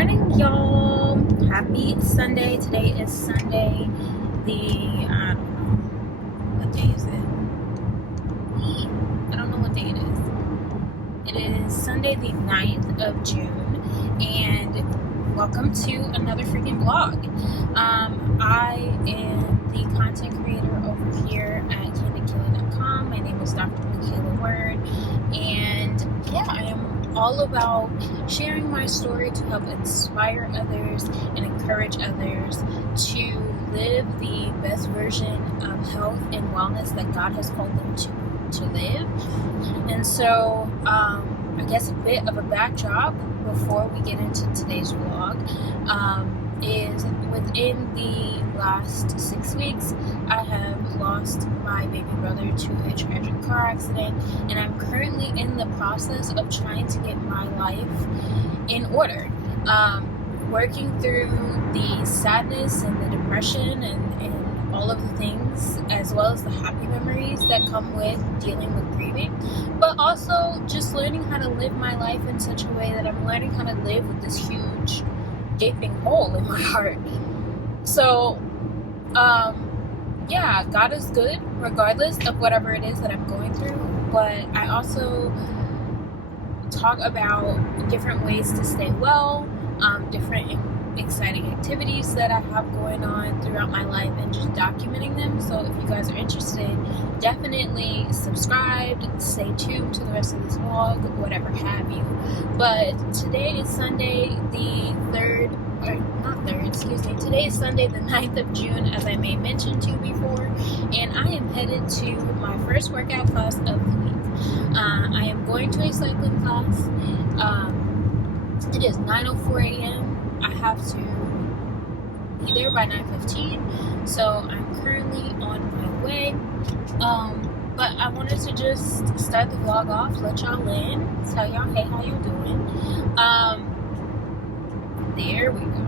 morning, y'all. Happy Sunday. Today is Sunday, I don't know, what day is it? I don't know what day it is. It is Sunday the 9th of June, and welcome to another freaking vlog. I am the content creator over here at KandidKayla.com. My name is Dr. Kayla, and yeah, I am all about sharing my story to help inspire others and encourage others to live the best version of health and wellness that God has called them to live. And so I guess a bit of a backdrop before we get into today's vlog is within the last 6 weeks I have lost my baby brother to a tragic car accident, and I'm currently in the process of trying to get my life in order, working through the sadness and the depression and all of the things, as well as the happy memories that come with dealing with grieving, but also just learning how to live my life in such a way that I'm learning how to live with this huge gaping hole in my heart. So yeah, God is good regardless of whatever it is that I'm going through, but I also talk about different ways to stay well, different exciting activities that I have going on throughout my life, and just documenting them. So if you guys are interested, definitely subscribe, stay tuned to the rest of this vlog, whatever have you. But today is Sunday the 3rd, or not 3rd, excuse me, today is Sunday the 9th of June, as I may mention to you before, and I am headed to my first workout class of the week. I am going to a cycling class. It is 9:04 a.m. I have to be there by 9:15, so I'm currently on my way. But I wanted to just start the vlog off, let y'all in, tell y'all, hey, how you doing? There we go.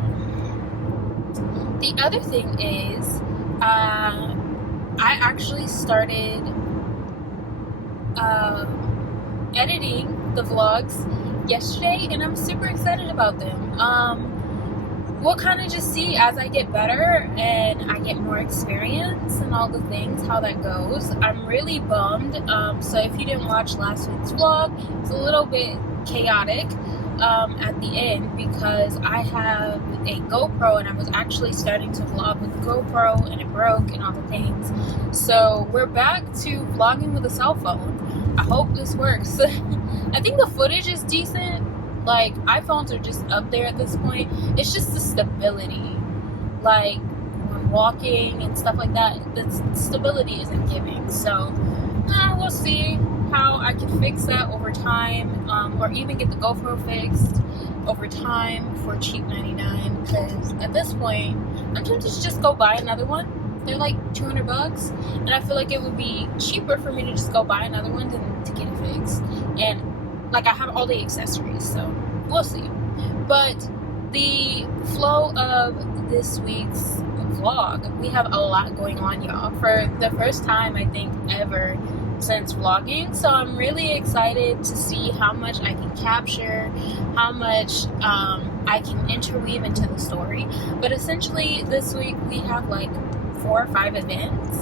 The other thing is, I actually started editing the vlogs yesterday, and I'm super excited about them. We'll kind of just see as I get better and I get more experience and all the things, how that goes. I'm really bummed. So if you didn't watch last week's vlog, it's a little bit chaotic at the end, because I have a GoPro and I was actually starting to vlog with the GoPro and it broke and all the things. So we're back to vlogging with a cell phone. I hope this works. I think the footage is decent. Like, iPhones are just up there at this point. It's just the stability. Like, when walking and stuff like that, the stability isn't giving. So, we'll see how I can fix that over time, or even get the GoPro fixed over time for cheap 99. Because at this point, I'm tempted to just go buy another one. They're like $200, and I feel like it would be cheaper for me to just go buy another one than to get it fixed. And like, I have all the accessories, so we'll see. But the flow of this week's vlog, we have a lot going on, y'all, for the first time I think ever since vlogging. So I'm really excited to see how much I can capture, how much I can interweave into the story. But essentially this week we have like 4 or 5 events.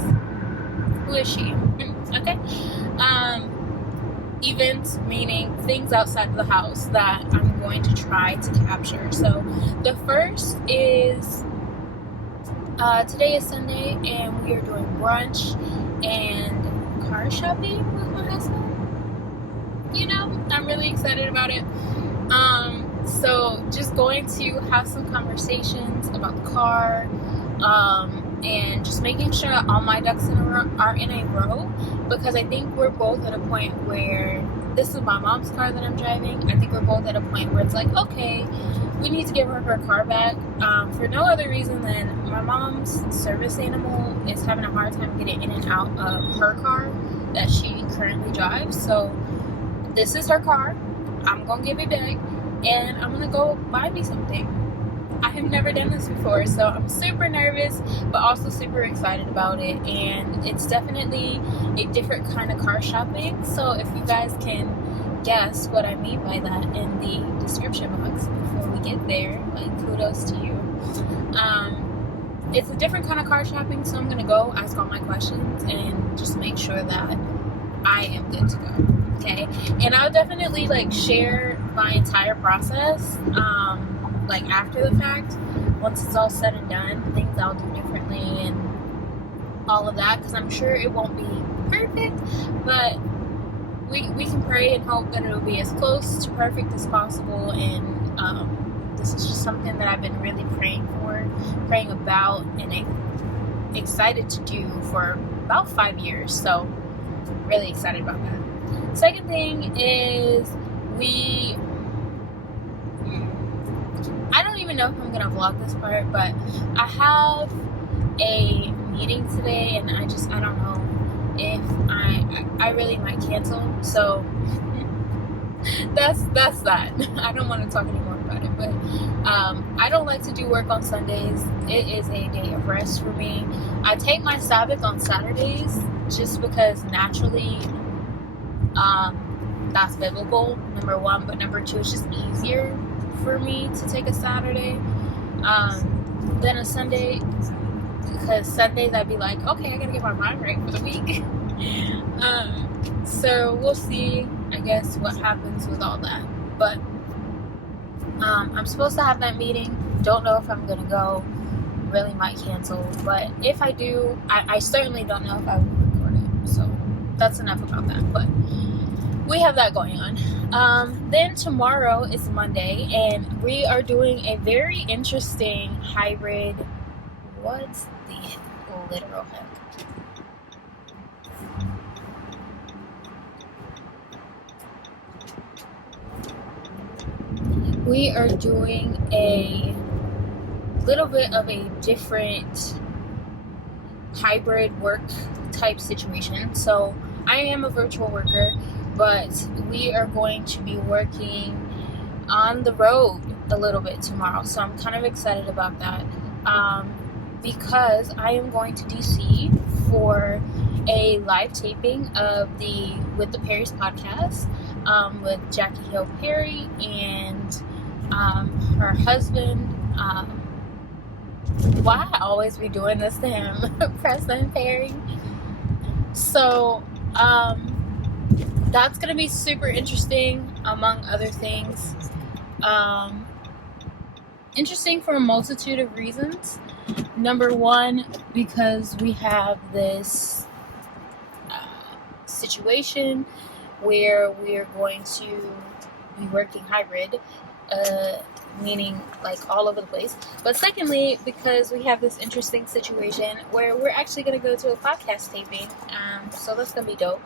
Who is she? Okay. Events meaning things outside of the house that I'm going to try to capture. So the first is today is Sunday, and we are doing brunch and car shopping with my husband. You know, I'm really excited about it. So just going to have some conversations about the car, and just making sure all my ducks are in a row, because I think we're both at a point where, this is my mom's car that I'm driving, I think we're both at a point where it's like, okay, we need to give her car back, for no other reason than my mom's service animal is having a hard time getting in and out of her car that she currently drives. So this is her car, I'm gonna give it back, and I'm gonna go buy me something. I have never done this before, so I'm super nervous, but also super excited about it. And it's definitely a different kind of car shopping. So if you guys can guess what I mean by that in the description box before we get there. close to you. It's a different kind of car shopping, so I'm going to go ask all my questions and just make sure that I am good to go. Okay? And I'll definitely like share my entire process like after the fact, once it's all said and done, things I'll do differently and all of that, because I'm sure it won't be perfect, but we can pray and hope that it'll be as close to perfect as possible. And this is just something that I've been really praying about, and excited to do for about 5 years. So really excited about that. Second thing is I don't even know if I'm gonna vlog this part, but I have a meeting today, and I don't know if I really might cancel. So that's that. I don't want to talk anymore about it, but I don't like to do work on Sundays. It is a day of rest for me. I take my Sabbath on Saturdays just because naturally that's biblical, number one, but number two, it's just easier for me to take a Saturday than a Sunday, because Sundays I'd be like, okay, I gotta get my mind right for the week. So we'll see, I guess, what happens with all that. But I'm supposed to have that meeting. Don't know if I'm gonna go. Really might cancel. But if I do, I certainly don't know if I will record it. So that's enough about that. But we have that going on. Then tomorrow is Monday, and we are doing a very interesting hybrid. What's the literal heck? We are doing a little bit of a different hybrid work type situation. So I am a virtual worker, but we are going to be working on the road a little bit tomorrow. So I'm kind of excited about that. Because I am going to DC for a live taping of the With the Perrys podcast with Jackie Hill Perry and her husband. Why I always be doing this to him? Preston Perry. So that's gonna be super interesting, among other things. Interesting for a multitude of reasons. Number one, because we have this situation where we are going to be working hybrid, meaning like all over the place. But secondly, because we have this interesting situation where we're actually going to go to a podcast taping, so that's going to be dope.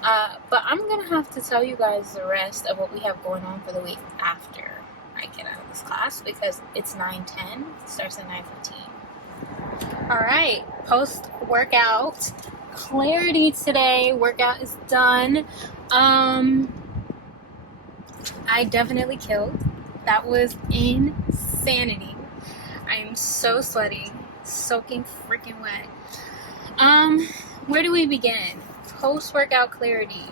But I'm going to have to tell you guys the rest of what we have going on for the week after I get out of this class, because it's 9:10, it starts at 9:15. Alright, post-workout clarity today. Workout is done. I definitely killed. That was insanity. I am so sweaty, soaking freaking wet. Where do we begin? Post-workout clarity.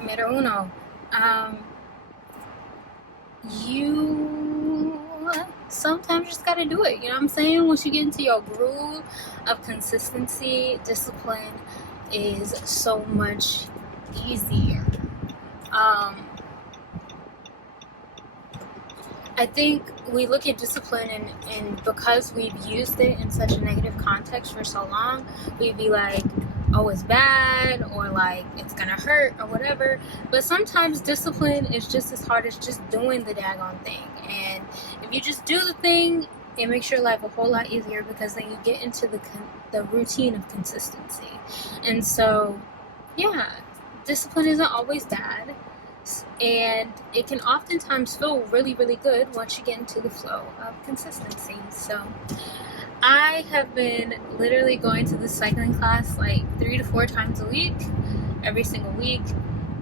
Numero uno. You sometimes just gotta do it, you know what I'm saying? Once you get into your groove of consistency, discipline is so much easier. I think we look at discipline and because we've used it in such a negative context for so long, we'd be like, oh, it's bad, or like it's gonna hurt or whatever. But sometimes discipline is just as hard as just doing the daggone thing. And if you just do the thing, it makes your life a whole lot easier, because then you get into the routine of consistency. And so, yeah, discipline isn't always bad. And it can oftentimes feel really, really good once you get into the flow of consistency. So I have been literally going to this cycling class like 3 to 4 times a week, every single week.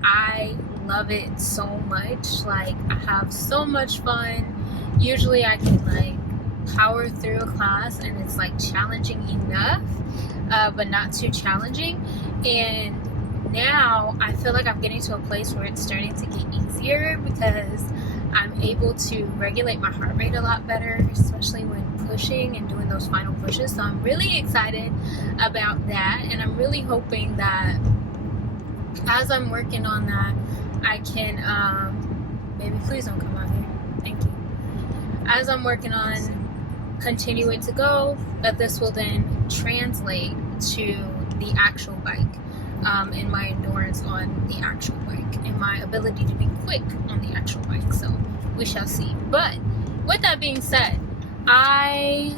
I love it so much. Like, I have so much fun. Usually I can like power through a class and it's like challenging enough, but not too challenging. And now I feel like I'm getting to a place where it's starting to get easier, because I'm able to regulate my heart rate a lot better, especially when pushing and doing those final pushes. So I'm really excited about that, and I'm really hoping that as I'm working on that, I can, baby, please don't come out here. Thank you. As I'm working on continuing to go, that this will then translate to the actual bike, and my endurance on the actual bike, and my ability to be quick on the actual bike. So we shall see. But with that being said, I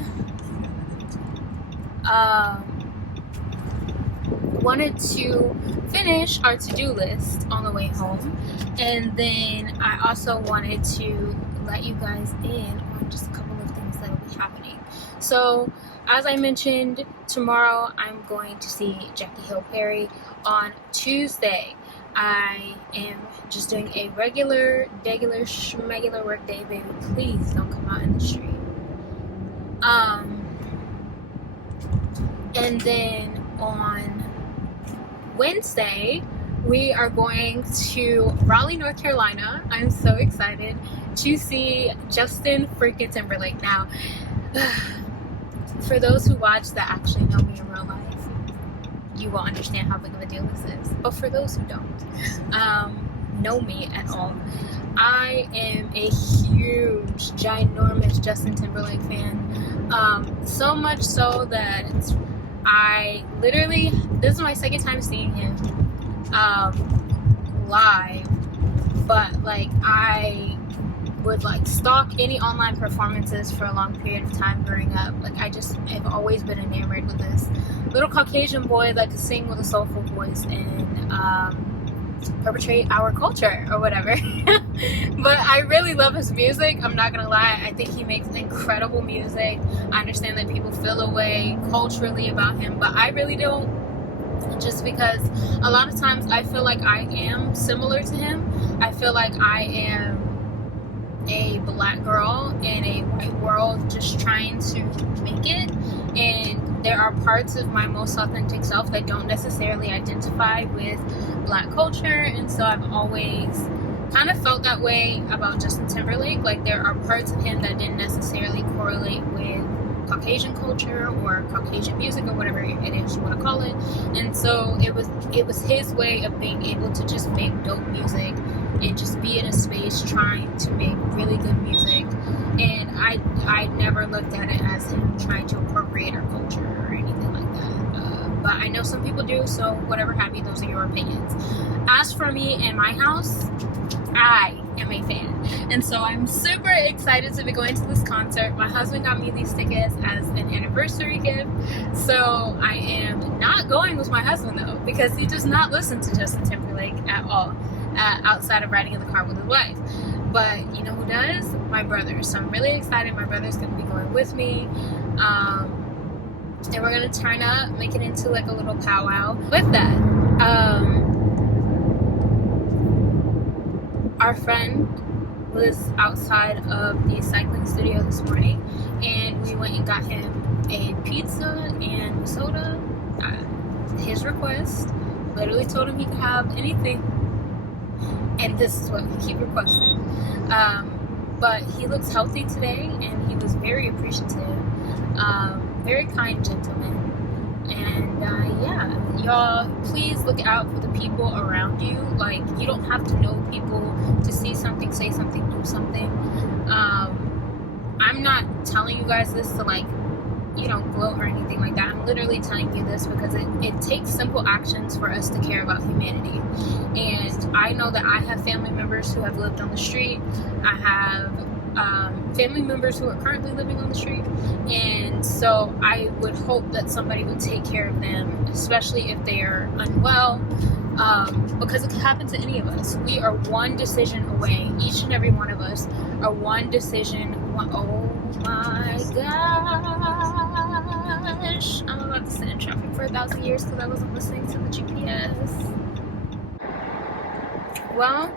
wanted to finish our to-do list on the way home, and then I also wanted to let you guys in on just a couple of things that will be happening. So as I mentioned, tomorrow I'm going to see Jackie Hill Perry. On Tuesday I am just doing a regular schmegular work day. Baby, please don't come out in the street. And then on Wednesday, we are going to Raleigh, North Carolina. I'm so excited to see Justin freaking Timberlake. Now, for those who watch that actually know me in real life, you will understand how big of a deal this is. But for those who don't know me at all, I am a huge, ginormous Justin Timberlake fan. So much so that I literally, this is my second time seeing him live, but like I would like stalk any online performances for a long period of time growing up. Like I've always been enamored with this little Caucasian boy that could sing with a soulful voice and perpetrate our culture or whatever. But I really love his music. I'm not gonna lie, I think he makes incredible music. I understand that people feel a way culturally about him, but I really don't, just because a lot of times I feel like I am similar to him. I feel like I am a black girl in a white world just trying to make it, and there are parts of my most authentic self that don't necessarily identify with black culture, and so I've always kind of felt that way about Justin Timberlake. Like there are parts of him that didn't necessarily correlate with Caucasian culture or Caucasian music or whatever it is you want to call it, and so it was his way of being able to just make dope music and just be in a space trying to make really good music. And I never looked at it as him trying to appropriate our culture or anything like that, but I know some people do, so whatever have you, those are your opinions. As for me and my house, I am a fan, and so I'm super excited to be going to this concert. My husband got me these tickets as an anniversary gift, so I am not going with my husband though, because he does not listen to Justin Timberlake at all, outside of riding in the car with his wife. But you know who does? My brother. So I'm really excited. My brother's gonna be going with me, and we're gonna turn up, make it into like a little powwow. With that, our friend was outside of the cycling studio this morning, and we went and got him a pizza and soda at his request. Literally told him he could have anything, and this is what he keep requesting. But he looks healthy today, and he was very appreciative, very kind gentleman. And yeah, y'all, please look out for the people around you. Like, you don't have to know people to see something, say something, do something. I'm not telling you guys this to like, you know, gloat or anything like that. I'm literally telling you this because it takes simple actions for us to care about humanity. And I know that I have family members who have lived on the street. I have family members who are currently living on the street, and so I would hope that somebody would take care of them, especially if they are unwell, because it could happen to any of us. We are one decision away. Each and every one of us are one decision. Oh my gosh, I'm about to sit in traffic for 1,000 years because I wasn't listening to the GPS. Well,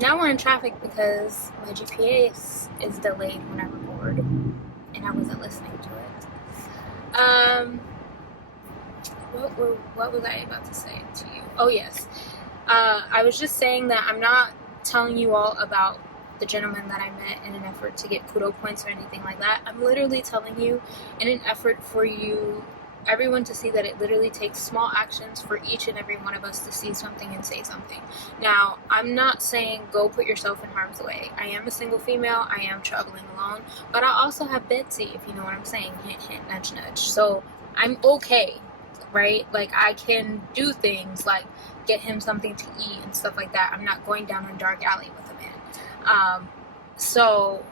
now we're in traffic because my GPS is delayed when I record, and I wasn't listening to it. What was I about to say to you? Oh yes, I was just saying that I'm not telling you all about the gentleman that I met in an effort to get kudo points or anything like that. I'm literally telling you in an effort for you, everyone, to see that it literally takes small actions for each and every one of us to see something and say something. Now, I'm not saying go put yourself in harm's way. I am a single female. I am traveling alone. But I also have Betsy, if you know what I'm saying. Hint, hint, nudge, nudge. So I'm okay, right? Like, I can do things like get him something to eat and stuff like that. I'm not going down a dark alley with a man. So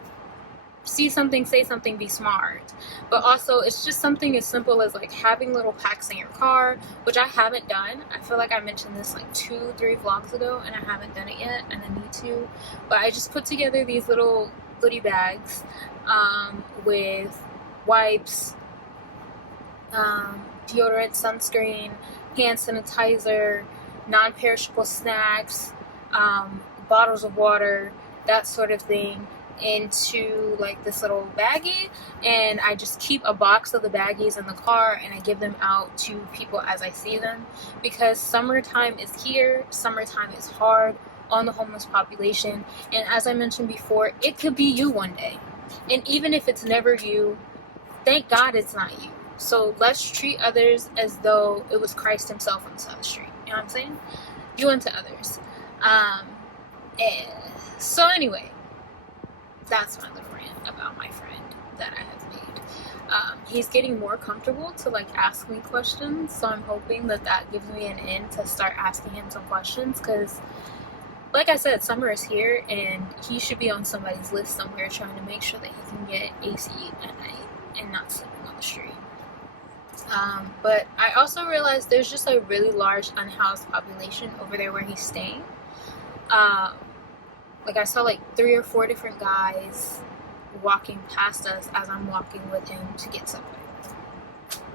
see something, say something, be smart. But also, it's just something as simple as like having little packs in your car, which I haven't done. I feel like I mentioned this like 2-3 vlogs ago, and I haven't done it yet, and I need to. But I just put together these little goodie bags with wipes, deodorant, sunscreen, hand sanitizer, non-perishable snacks, bottles of water, that sort of thing, into like this little baggie. And I just keep a box of the baggies in the car, and I give them out to people as I see them, because summertime is here. Summertime is hard on the homeless population, and as I mentioned before, it could be you one day. And even if it's never you, thank God it's not you. So let's treat others as though it was Christ himself on the side of the street. You know what I'm saying? Do unto others. So anyway, that's my little rant about my friend that I have made. He's getting more comfortable to like ask me questions, so I'm hoping that that gives me an in to start asking him some questions, because like I said, summer is here, and he should be on somebody's list somewhere trying to make sure that he can get AC at night and not sleeping on the street. But I also realized there's just a really large unhoused population over there where he's staying. Like I saw like 3 or 4 different guys walking past us as I'm walking with him to get somewhere.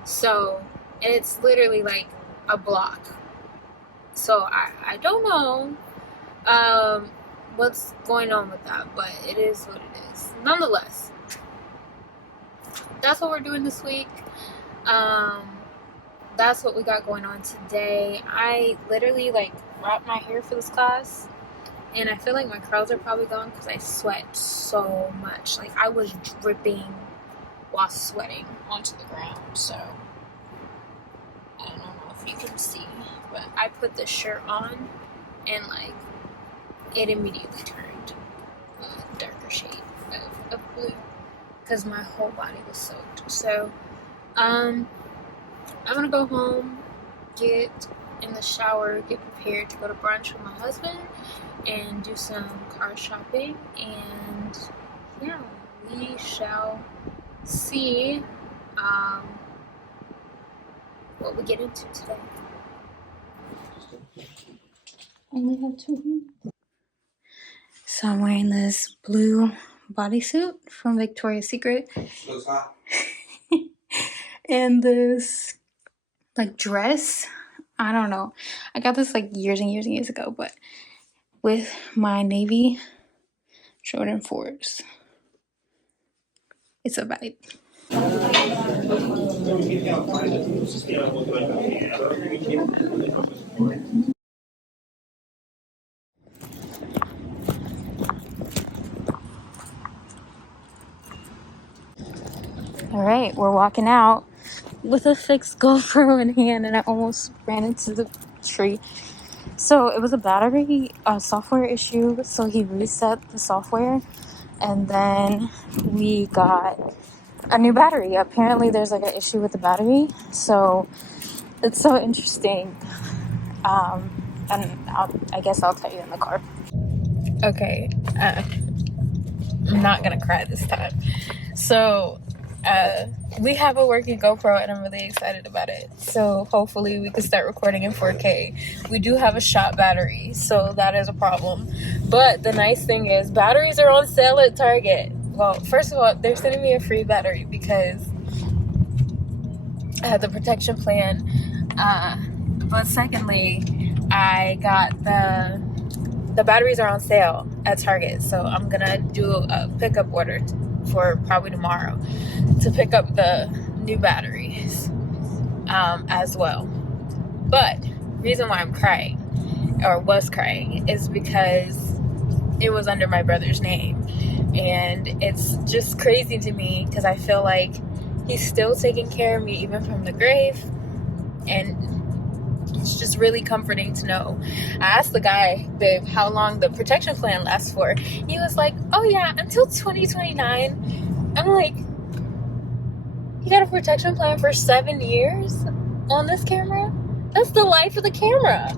So, and it's literally like a block. So I don't know what's going on with that, but it is what it is. Nonetheless, that's what we're doing this week. That's what we got going on today. I literally like wrapped my hair for this class, and I feel like my curls are probably gone because I sweat so much. Like, I was dripping while sweating onto the ground. So I don't know if you can see, but I put this shirt on, and like it immediately turned a darker shade of blue because my whole body was soaked. So I'm gonna go home, get in the shower, get prepared to go to brunch with my husband, and do some car shopping. And yeah, we shall see what we get into today. Only have 2 hands. So I'm wearing this blue bodysuit from Victoria's Secret. So hot. And this like dress, I don't know, I got this like years and years and years ago, but with my navy Jordan 4s. It's a vibe. All right, we're walking out with a fixed GoPro in hand, and I almost ran into the tree. So it was a battery software issue, so he reset the software, and then we got a new battery. Apparently there's like an issue with the battery, so it's so interesting. And I guess I'll tell you in the car. Okay, I'm not gonna cry this time. So we have a working GoPro, and I'm really excited about it. So hopefully we can start recording in 4K. We do have a shot battery, so that is a problem. But the nice thing is batteries are on sale at Target. Well, first of all, they're sending me a free battery because I had the protection plan. But secondly, I got the batteries are on sale at Target. So I'm gonna do a pickup order for probably tomorrow to pick up the new batteries as well. But reason why I'm crying, or was crying, is because it was under my brother's name. And it's just crazy to me because I feel like he's still taking care of me even from the grave. And it's just really comforting to know. I asked the guy, babe, how long the protection plan lasts for. He was like, oh yeah, until 2029. I'm like, you got a protection plan for 7 years on this camera? That's the life of the camera.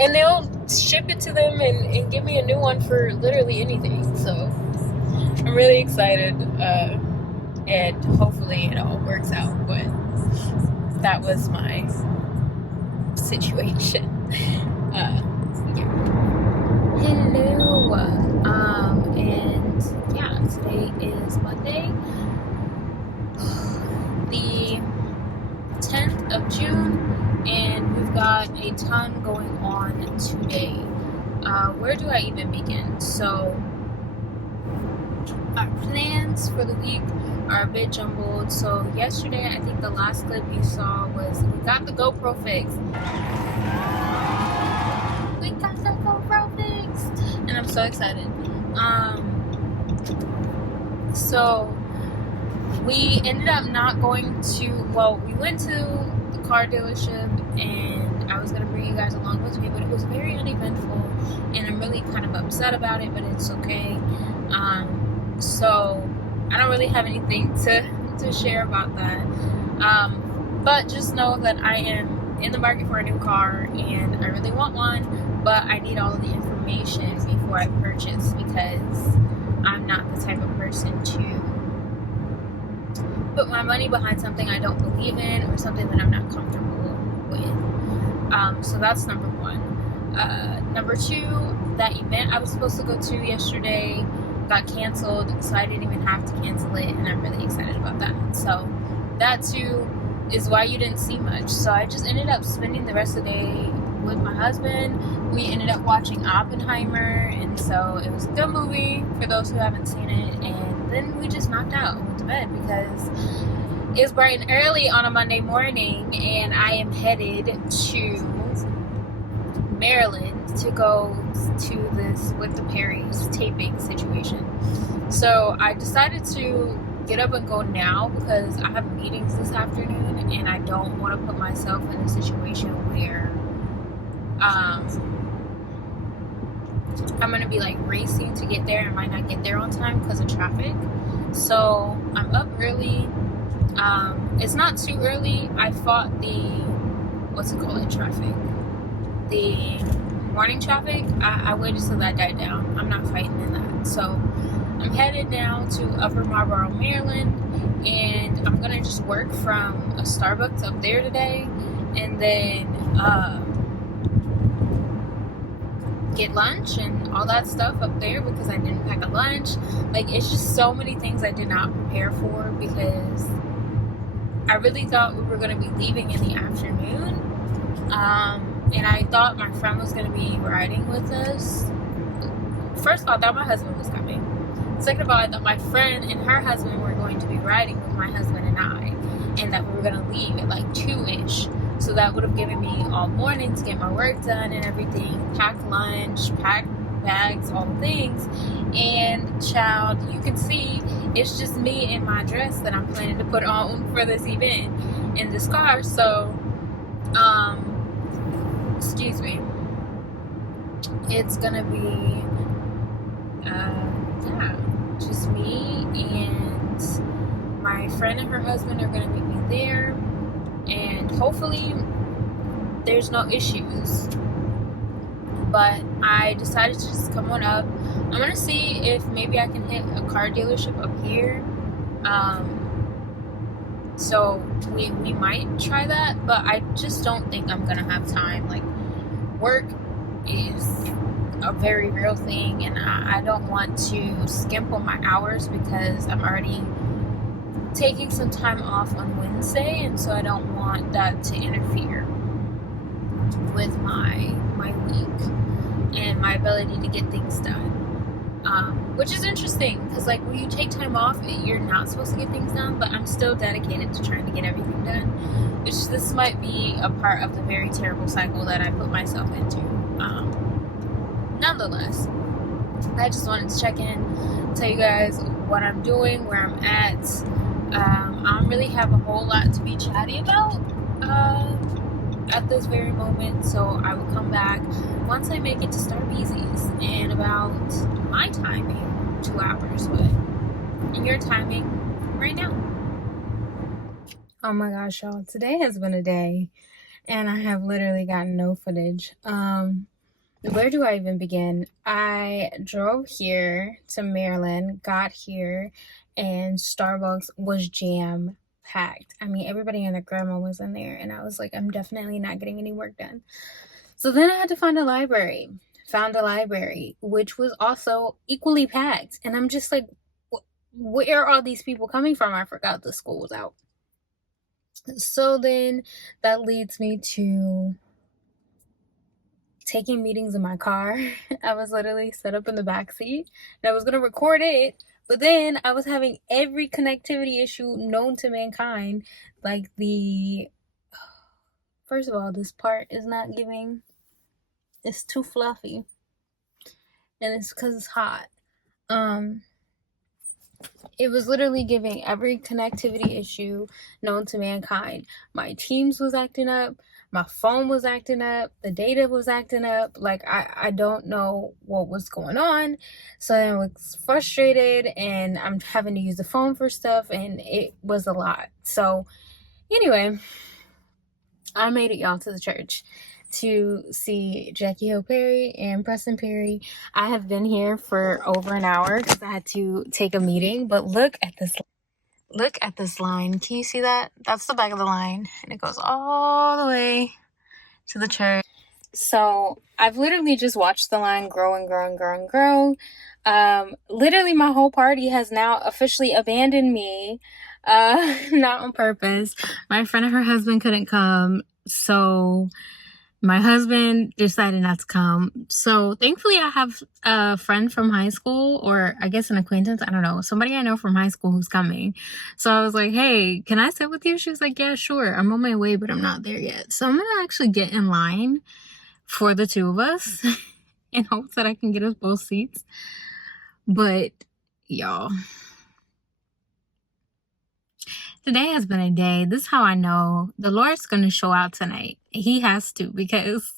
And they'll ship it to them and give me a new one for literally anything. So I'm really excited. And hopefully it all works out. But that was my situation. Yeah. Hello. And yeah, today is Monday, the 10th of June, and we've got a ton going on today. Where do I even begin? So our plans for the week are a bit jumbled. So yesterday, I think the last clip you saw was we got the GoPro fixed. We got the GoPro fixed, and I'm so excited. So we ended up not going to. Well, we went to the car dealership, and I was gonna bring you guys along with me, but it was very uneventful, and I'm really kind of upset about it. But it's okay. So I don't really have anything to share about that. But just know that I am in the market for a new car, and I really want one, but I need all of the information before I purchase, because I'm not the type of person to put my money behind something I don't believe in or something that I'm not comfortable with. So that's number one. Number two, that event I was supposed to go to yesterday got canceled, so I didn't even have to cancel it, and I'm really excited about that. So that too is why you didn't see much. So I just ended up spending the rest of the day with my husband. We ended up watching Oppenheimer, and so it was a good movie for those who haven't seen it. And then we just knocked out and went to bed because it was bright and early on a Monday morning, and I am headed to Maryland to go to this with the Perry's taping situation. So I decided to get up and go now because I have meetings this afternoon, and I don't want to put myself in a situation where I'm going to be like racing to get there and might not get there on time because of traffic. So I'm up early. It's not too early. I fought the traffic. The morning traffic, I waited till that died down. I'm not fighting in that. So I'm headed now to Upper Marlboro, Maryland, and I'm gonna just work from a Starbucks up there today, and then get lunch and all that stuff up there because I didn't pack a lunch. Like, it's just so many things I did not prepare for because I really thought we were gonna be leaving in the afternoon. And I thought my friend was going to be riding with us. First of all, I thought my husband was coming. Second of all, I thought my friend and her husband were going to be riding with my husband and I. And that we were going to leave at like 2-ish. So that would have given me all morning to get my work done and everything. Pack lunch, pack bags, all the things. And child, you can see it's just me in my dress that I'm planning to put on for this event in this car. So, excuse me, it's gonna be just me, and my friend and her husband are gonna meet me there, and hopefully there's no issues. But I decided to just come on up. I'm gonna see if maybe I can hit a car dealership up here. So we might try that, but I just don't think I'm gonna have time. Like, work is a very real thing, and I don't want to skimp on my hours because I'm already taking some time off on Wednesday, and so I don't want that to interfere with my week and my ability to get things done. Which is interesting because, like, when you take time off, you're not supposed to get things done, but I'm still dedicated to trying to get everything done. This might be a part of the very terrible cycle that I put myself into. nonetheless, I just wanted to check in, tell you guys what I'm doing, where I'm at. I don't really have a whole lot to be chatty about at this very moment, so I will come back once I make it to Starbucks in about my timing, 2 hours, but in your timing right now. Oh my gosh, y'all, today has been a day, and I have literally gotten no footage. Where do I even begin? I drove here to Maryland, got here, and Starbucks was jam packed. I mean, everybody and their grandma was in there, and I was like, I'm definitely not getting any work done. So then I had to find a library. Found a library, which was also equally packed. And I'm just like, where are all these people coming from? I forgot the school was out. So then that leads me to taking meetings in my car. I was literally set up in the back seat and I was going to record it, but then I was having every connectivity issue known to mankind. Like first of all, this part is not giving, it's too fluffy, and it's because it's hot. It was literally giving every connectivity issue known to mankind. My Teams was acting up. My phone was acting up. The data was acting up. Like, I don't know what was going on. So I was frustrated, and I'm having to use the phone for stuff, and it was a lot. So anyway, I made it, y'all, to the church to see Jackie Hill Perry and Preston Perry. I have been here for over an hour because I had to take a meeting, but look at this line. Can you see that? That's the back of the line, and it goes all the way to the church. So I've literally just watched the line grow and grow and grow and grow. Literally my whole party has now officially abandoned me, not on purpose. My friend and her husband couldn't come, so my husband decided not to come. So thankfully I have a friend from high school, or I guess an acquaintance, I don't know, somebody I know from high school who's coming. So I was like, hey, can I sit with you? She was like, yeah, sure. I'm on my way, but I'm not there yet. So I'm going to actually get in line for the two of us in hopes that I can get us both seats. But y'all, today has been a day. This is how I know the Lord's going to show out tonight. He has to, because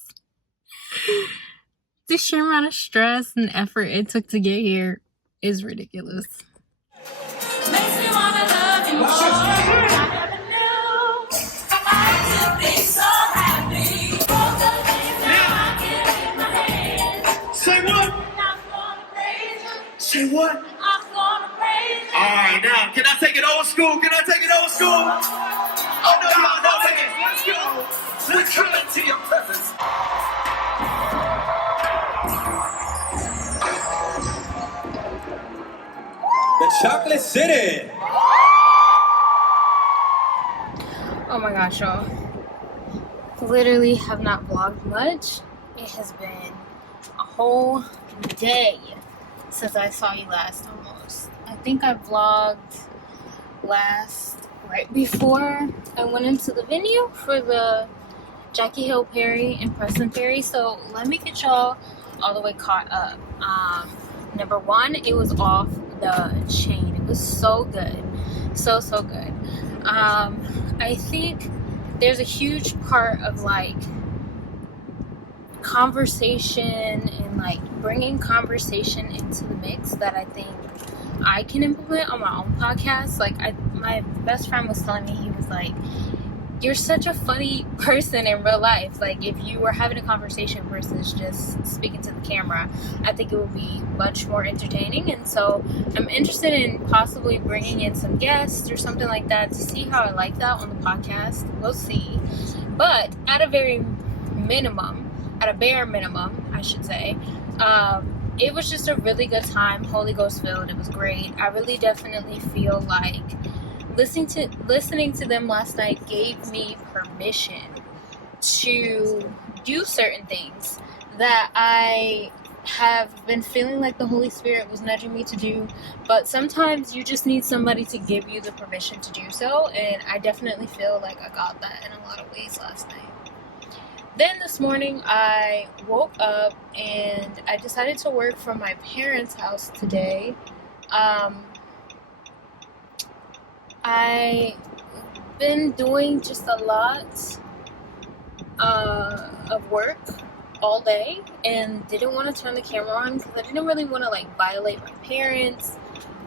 the sheer amount of stress and effort it took to get here is ridiculous. Makes me wanna love you more. I never knew I could be so happy. All the things that I get in my hands. Say what? I'm gonna praise you. Say what? I'm gonna praise you. All right, now, can I take it old school? Can I take it old school? Oh, no, y'all know it. Let's go. Let's come into your presence. The Chocolate City. Oh my gosh, y'all. Literally have not vlogged much. It has been a whole day since I saw you last, almost. I think I vlogged last right before I went into the venue for the Jackie Hill Perry and Preston Perry. So let me get y'all all the way caught up. Number one, it was off the chain. It was so good. So good. I think there's a huge part of like conversation and like bringing conversation into the mix that I think I can implement on my own podcast. Like my best friend was telling me, he was like, you're such a funny person in real life. Like, if you were having a conversation versus just speaking to the camera, I think it would be much more entertaining. And so I'm interested in possibly bringing in some guests or something like that to see how I like that on the podcast. We'll see. But at a bare minimum, I should say, it was just a really good time, Holy Ghost filled. It was great. I really definitely feel like listening to them last night gave me permission to do certain things that I have been feeling like the Holy Spirit was nudging me to do, but sometimes you just need somebody to give you the permission to do so, and I definitely feel like I got that in a lot of ways last night. Then this morning I woke up and I decided to work from my parents' house today. I've been doing just a lot of work all day and didn't want to turn the camera on because I didn't really want to like violate my parents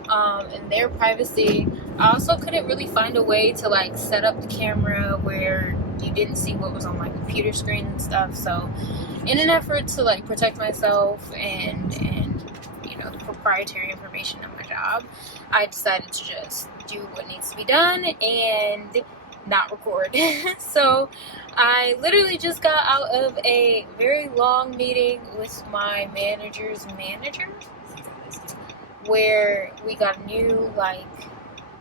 and their privacy. I also couldn't really find a way to like set up the camera where you didn't see what was on my computer screen and stuff. So in an effort to like protect myself and you know, the proprietary information of my job, I decided to just do what needs to be done and not record. So I literally just got out of a very long meeting with my manager's manager where we got a new like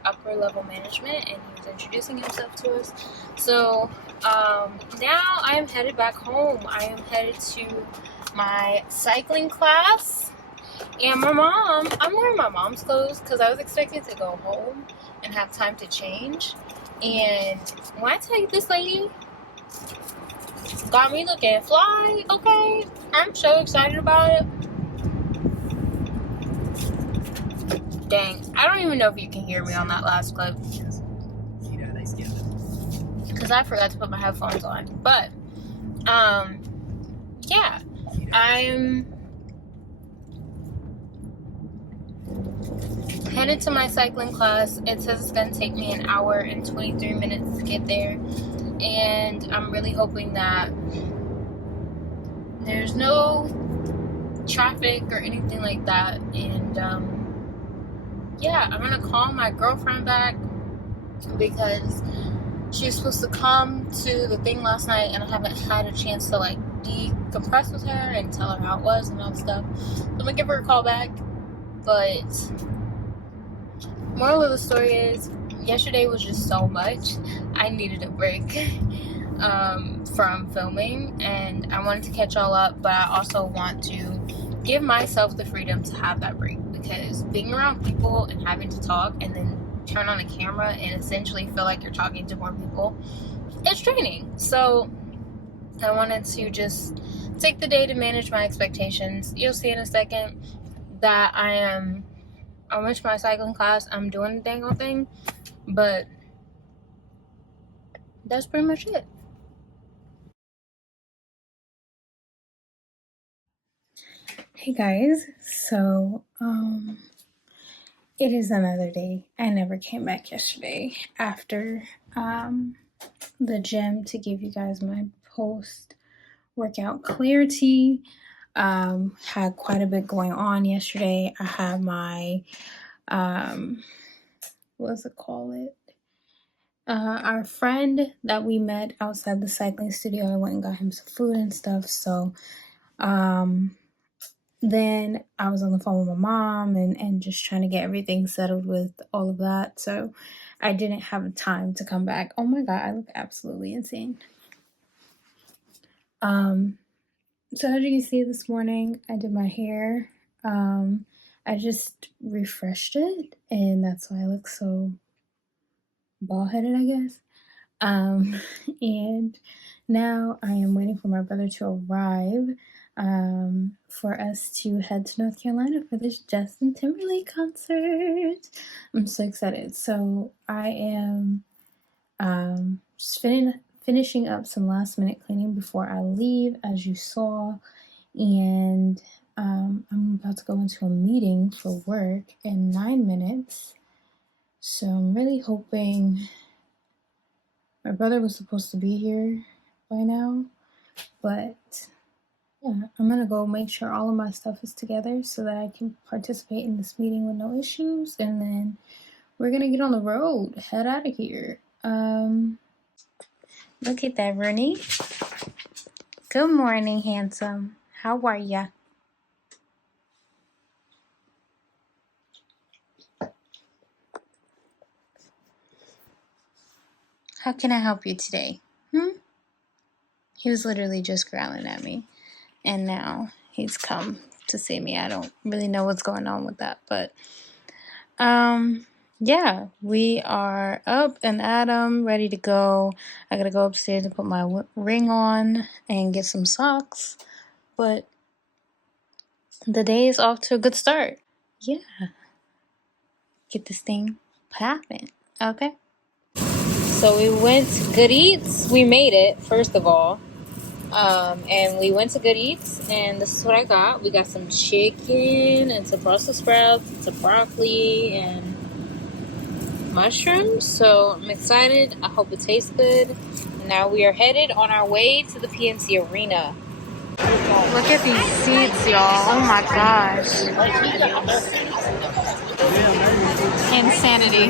upper level management and he was introducing himself to us. So now I am headed back home. I am headed to my cycling class and my mom, I'm wearing my mom's clothes because I was expecting to go home and have time to change. And when I tell you, this lady got me looking fly, okay? I'm so excited about it. Dang, I don't even know if you can hear me on that last clip because I forgot to put my headphones on. But yeah, I'm headed to my cycling class. It says it's gonna take me an hour and 23 minutes to get there, and I'm really hoping that there's no traffic or anything like that. And yeah, I'm gonna call my girlfriend back because she was supposed to come to the thing last night and I haven't had a chance to like decompress with her and tell her how it was and all that stuff. So I'm gonna give her a call back. But moral of the story is, yesterday was just so much. I needed a break from filming, and I wanted to catch all up, but I also want to give myself the freedom to have that break, because being around people and having to talk and then turn on a camera and essentially feel like you're talking to more people, it's draining. So I wanted to just take the day to manage my expectations. You'll see in a second that I went to my cycling class. I'm doing the dang old thing, but that's pretty much it. Hey guys, so it is another day. I never came back yesterday after the gym to give you guys my post workout clarity. Had quite a bit going on yesterday. I had my what's it called? Our friend that we met outside the cycling studio, I went and got him some food and stuff. So then I was on the phone with my mom and just trying to get everything settled with all of that. So I didn't have time to come back. Oh my God, I look absolutely insane. So as you can see this morning, I did my hair. I just refreshed it, and that's why I look so bald-headed, I guess. And now I am waiting for my brother to arrive for us to head to North Carolina for this Justin Timberlake concert. I'm so excited. So I am just finishing up some last minute cleaning before I leave, as you saw. And I'm about to go into a meeting for work in 9 minutes. So I'm really hoping. My brother was supposed to be here by now, but yeah, I'm gonna go make sure all of my stuff is together so that I can participate in this meeting with no issues, and then we're gonna get on the road, head out of here. Look at that, Rooney. Good morning, handsome. How are ya? How can I help you today? He was literally just growling at me, and now he's come to see me. I don't really know what's going on with that, but yeah, we are up and at 'em, ready to go. I gotta go upstairs and put my ring on and get some socks. But the day is off to a good start. Yeah, get this thing popping. Okay. So we went to Good Eats. We made it, first of all. And we went to Good Eats, and this is what I got. We got some chicken and some Brussels sprouts, some broccoli, and mushrooms. So I'm excited. I hope it tastes good. Now we are headed on our way to the PNC Arena. Look at these seats, y'all. Oh my gosh. Insanity.